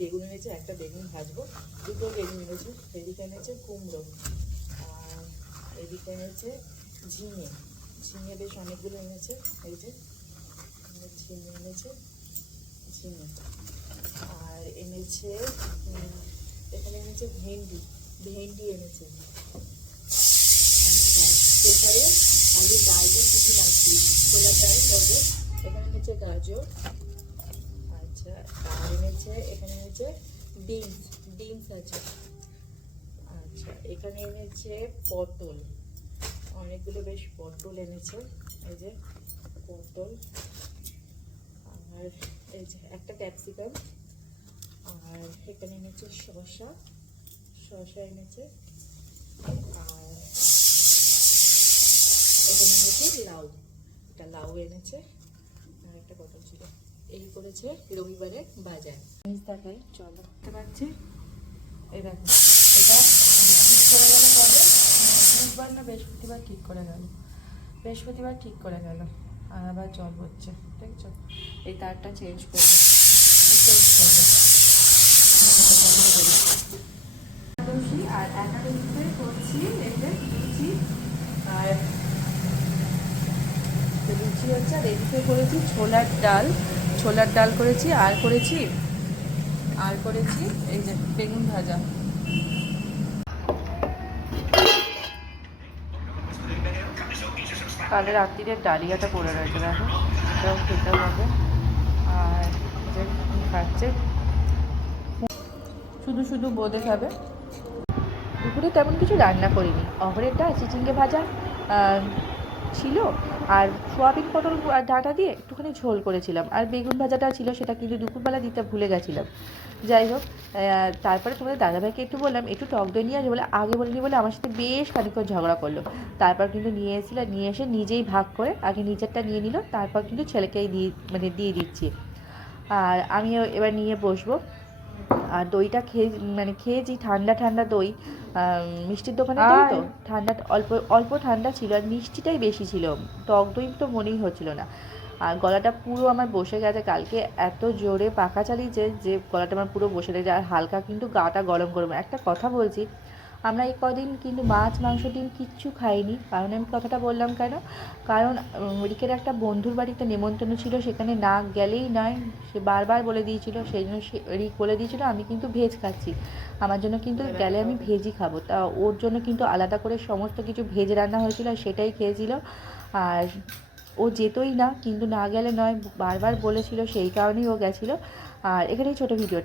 বেগুন এনেছে, একটা বেগুন ভাজবো, দুটো বেগুন এনেছে। এদিকে এনেছে কুমড়ো, আর এদিকে এনেছে ঝিঙে। ঝিঙে বেশ অনেকগুলো এনেছে। এই যে ঝিঙে এনেছে, ঝিঙে। আর এনেছে এখানে এনেছে ভেন্ডি, ভেন্ডি এনেছে। আচ্ছা, প্রেসারে আগে ডালটা সিটি লাগছি, ছোলার ডাল করবো। এখানে এনেছে গাজর। আচ্ছা, আর এনেছে এখানে এনেছে বিনস, বিনস আছে। আচ্ছা, এখানে এনেছে পটল, অনেকগুলো বেশ পটল এনেছে। এই যে পটল, আর এই যে একটা ক্যাপসিকাম, আর এখানে এনেছে শসা, শসা এনেছে। আর এখানে এনেছে লাউ, একটা লাউ এনেছে। আর একটা পটল ছিল। এই করেছে রবিবারে বাজার। জিনিস দেখাই, চলো। দেখতে পাচ্ছি, এই দেখো, এটা ঠিক করে গেল কবে? বুধবার না বৃহস্পতিবার ঠিক করে গেল, বৃহস্পতিবার ঠিক করে গেল। আর আবার জল হচ্ছে, দেখছো? এই তারটা চেঞ্জ করবে, চেঞ্জ করবে। একাদশী, আর একাদশীতে করছি এই যে লুচি, আর লুচি হচ্ছে। আর এদিকে করেছি ছোলার ডাল, ছোলার ডাল করেছি। আর করেছি এই যে বেগুন ভাজা। কালে রাত্রিরে ডালিয়াটা করে রয়েছে, দেখো, এটাও খেতে হবে। আর যে খাচ্ছে, শুধু শুধু বোঁদে খাবে। দুপুরে তেমন কিছু রান্না করিনি, অহরের ডাল, চিচিঙ্গে ভাজা ছিল, আর সোয়াবিন পটল ডাঁটা দিয়ে একটুখানি ঝোল করেছিলাম। আর বেগুন ভাজাটা ছিল, সেটা কিন্তু দুপুরবেলা দিতে ভুলে গেছিলাম। যাই হোক, তারপরে তোমাদের দাদাভাইকে একটু বললাম একটু টক দই নিয়ে আসবে, বলে আগে বলিনি বলে আমার সাথে বেশ খানিকক্ষণ ঝগড়া করলো। তারপর কিন্তু নিয়ে এসেছিল, নিয়ে এসে নিজেই ভাগ করে আগে নিজেরটা নিয়ে নিল, তারপর কিন্তু ছেলেকেই দিয়ে দিচ্ছি। আর আমিও এবার নিয়ে বসবো। আর দইটা খেয়েছি ঠান্ডা ঠান্ডা দই, মিষ্টির দোকানে দই তো ঠান্ডা, অল্প অল্প ঠান্ডা ছিল, আর মিষ্টিটাই বেশি ছিল, টক দই তো মনেই হচ্ছিল না। আর গলাটা পুরো আমার বসে গেছে, কালকে এত জোরে পাখা চালিয়েছে যে গলাটা আমার পুরো বসে গেছে। আর হালকা কিন্তু গাটা গরম গরম। একটা কথা বলছি, আমরা এই কদিন কিন্তু মাছ মাংস ডিম কিচ্ছু খাইনি। কারণ আমি কথাটা বললাম কেন, কারণ রিকের একটা বন্ধুর বাড়িতে নেমন্তন্ন ছিল, সেখানে না গেলেই নয়, সে বারবার বলে দিয়েছিল। সেই জন্য সে রিক বলে দিয়েছিল আমি কিন্তু ভেজ খাচ্ছি, আমার জন্য কিন্তু গেলে আমি ভেজই খাবো। তা ওর জন্য কিন্তু আলাদা করে সমস্ত কিছু ভেজ রান্না হয়েছিল, সেটাই খেয়েছিল। আর ও যেতই না, কিন্তু না গেলে নয়, বারবার বলেছিল, সেই কারণেই ও গেছিলো। আর এখানেই ছোটো ভিডিওটা।